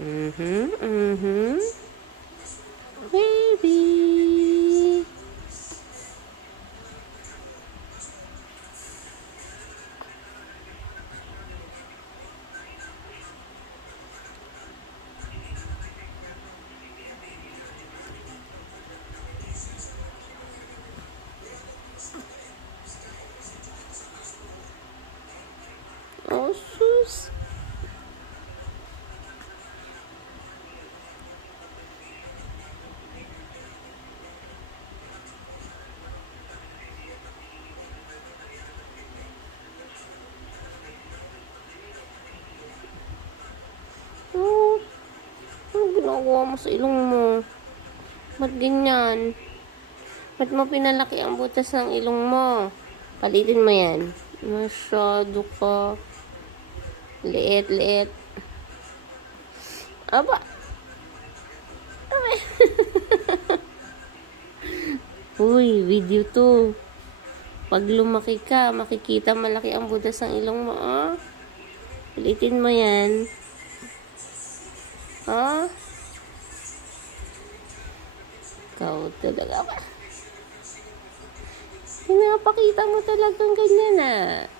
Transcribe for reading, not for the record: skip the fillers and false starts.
Baby. Oh, sus. Oh, anong ginagawa mo sa ilong mo? Ba't ganyan? Ba't mo pinalaki ang butas ng ilong mo? Palitin mo yan. Masyado ka. Liit, liit. Aba. Uy, video to. Pag lumaki ka, makikita malaki ang butas ng ilong mo, ah. Palitin mo yan. Ha? Ikaw talaga ba? Pinapakita mo talagang ganyan, ah.